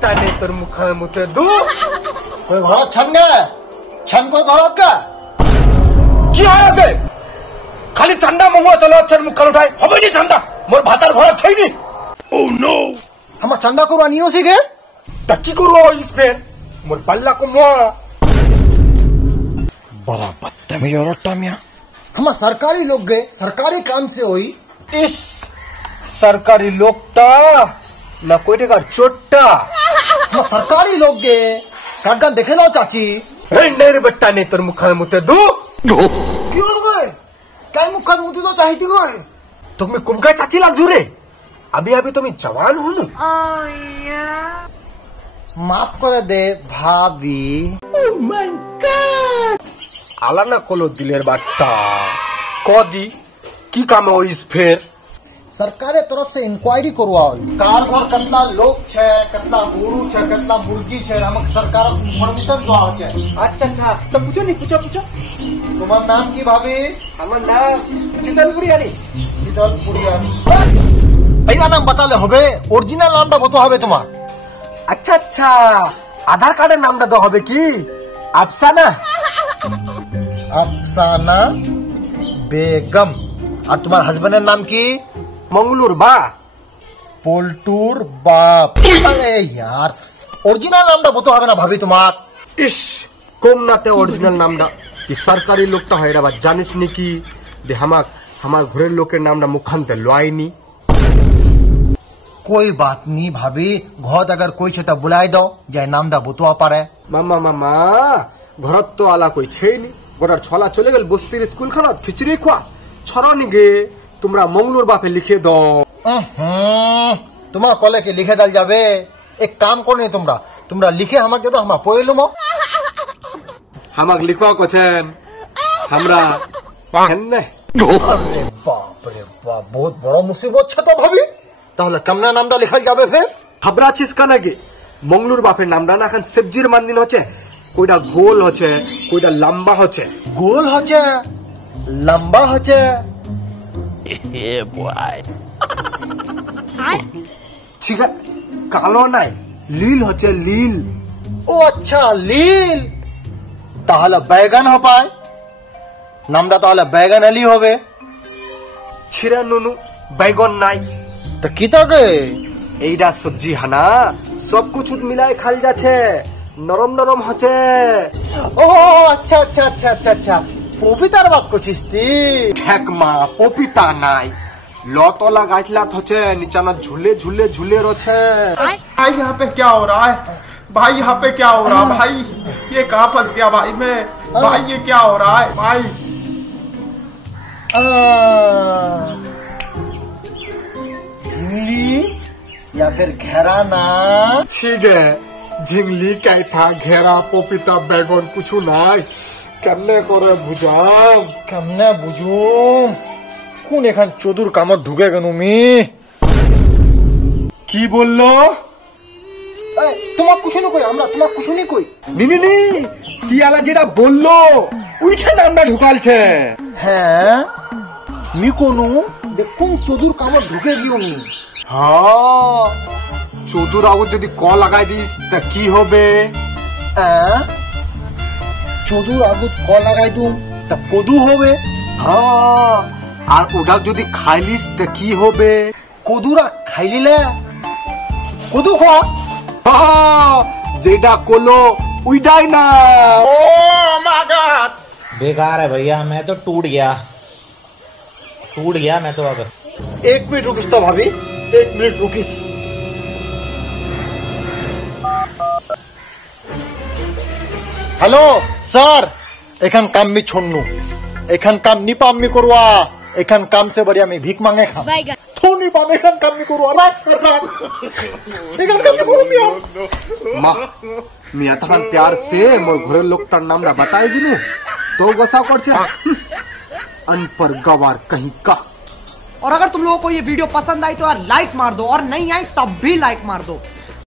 बट्टा नहीं तर मुखा मुते दो कोई घर छन गए छन को घर का क्या आगे खाली ठंडा मंगवा चलो अच्छा मुखा उठाए हमें नहीं ठंडा मोर भातार घर छै नहीं ओह नो हम चंदा को रानियों से गए टक्की को रो इस पे मोर पल्ला को मुआ बड़ा बदतमीज और टमिया हम सरकारी लोग गए सरकारी काम से हुई इस सरकारी लोग ना कोई का चोट्टा हम सरकारी लोग गए कागन देखे लो चाची नहीं रे बट्टा नहीं तर मुखा मुते दो क्यों गए क्या मुखा मुते तो चाहिए गए तुम्हें कुमका चाची लग जू रे अभी अभी तुम्हें जवान हो ना माफ कर दे भाभी आला ना कोलो दिलेर बाट्टा कदी की काम हो इस फेर सरकारे तरफ से इंक्वायरी करवाओ कार घर कतला लोग छे कतला गुरु छे कतला मुर्गी छे हमक सरकार परमिशन दो छे अच्छा अच्छा तो पूछो नहीं पूछो पूछो तुम्हार नाम की भाभी हमर नाम शीतलपुरियानी शीतलपुरियानी ऐसा नाम बता ले होबे ओरिजिनल नाम बतो हबे तुम्हार अच्छा अच्छा आधार कार्ड नाम दो हबे की अफसाना अफसाना बेगम और तुम्हार हस्बैंड नाम की मंगलूर बा पोल्टूर बाप अरे यार ओरिजिनल नाम बतो हबे ना भाभी तुम्हार इस कम नाते ओरिजिनल नाम कि सरकारी लोग तो हैदराबाद जानिस नी की दे हमार घरेर लोग के नाम मुखान्ते लॉय नी कोई बात नहीं भाभी घर अगर कोई छे तो बुलाई दो जाए नाम बुतवा पारे मामा मामा घर तो आला कोई छे नी गोटार छला चले गल बस्तीर स्कूल खाना खिचड़ी खुआ छरो नी गे तुमरा मंगलूर बापे लिखे दो तुम्हारा कॉलेज के लिखे दल जावे एक काम को नहीं तुमरा लिखे हमक दे दो हम पोए लुमो हमक लिखवा को छन हमरा अरे बाप रे बाप बहुत बड़ा मुसीबत छे तो भाभी ताहले कमना नामडा लिखल जावे फिर खबरा छिस कना गे मंगलूर बापे नामडा ना खान सब्जीर मानदिन होचे कोईटा गोल होचे कोईटा लंबा होचे गोल होचे लंबा होचे ए बॉय ठीक है कालो नाई लील होचे लील ओ अच्छा लील ताहले बैगन हो पाए नामडा ताहले बैगन अली होवे छिरा नुनु बैगन नाई तो किता गए এইটা सब्जी हाना सब कुछ मिलाए खाल जाछे नरम नरम होचे ओ अच्छा अच्छा अच्छा अच्छा अच्छा पपीतार बात করছিস তুই ठेकमा पपीता नाई लतला गाछलात होचे निचाना झूले झूले झूले रोचे भाई यहाँ पे क्या हो रहा है भाई यहाँ पे क्या हो रहा है भाई ये कहाँ फंस गया भाई मैं भाई ये क्या हो रहा है भाई झिंगली या फिर घेराना ठीक है झिंगली कैठा घेरा पपीता बैगन कुछ नाई কেমনে করে বুঝাম কেমনে বুঝুম কোন এখান চতুর কামত ঢুকে গেল মি কি বললো তোমার কুছুনি কই আমরা তোমার কুছুনি কই নি নি নি কি আলা যেটা বললো ওইটা নামটা ঢুকালছে হ্যাঁ মি কোনু দেখুন চতুর কামত ঢুকে গিও নি হ্যাঁ চতুর আগত যদি ক লাগাই দিস তা কি হবে চতুর আগুত ক লাগাই দুম তা কদু হবে হ্যাঁ আর ওটা যদি খাইলিস তা কি হবে কদুরা খাইলিলে কদু খা যেটা কোলো উইডাই না ओ माय गॉड बेकार है भैया मैं तो टूट गया मैं तो अब 1 मिनट रुकिस तो भाभी 1 मिनट रुकिस हेलो सर एखान काम मी छोड़नू एखान काम नी पाम मी करवा एखान काम से बढ़िया मैं भीख मांगे खा थोनी पाम एखान काम मी करवा रात सर रात एखान काम मी करू मिया মা মিয়া তখন प्यार से मोर घरेर लोकटार नामটা बताई दिनु तो गोसा करছে अनपढ़ गवार कहीं का। और अगर तुम लोगों को ये वीडियो पसंद आई तो यार लाइक मार दो और नहीं आई तब भी लाइक मार दो।